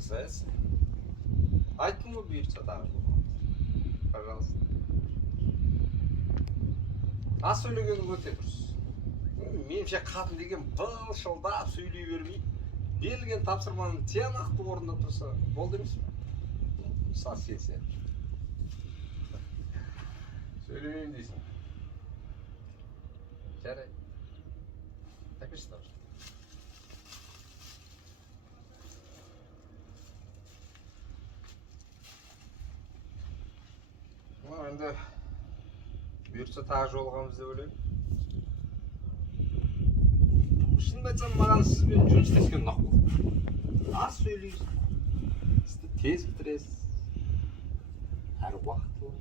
жасайсыз. Айттым ғой бұйыртса тағы. Пожалуйста. Аз сөйлегені өте дұрыс. Меніңше қатын деген былшылдап сөйлей бермей, берілген тапсырманы тиянақты орындап тұрса, болды емес пе? Мысалы сен. Söyleyeyim değilsin. Çare. Takışlar. Ama ben de büyürse tacı olğanımız деп ойлаймын. Шынымды айтсам, маған сізбен жұмыс істескен ұнақ болды. Аз сөйлейсіз, істі тез бітіресіз, әрі уақытлы.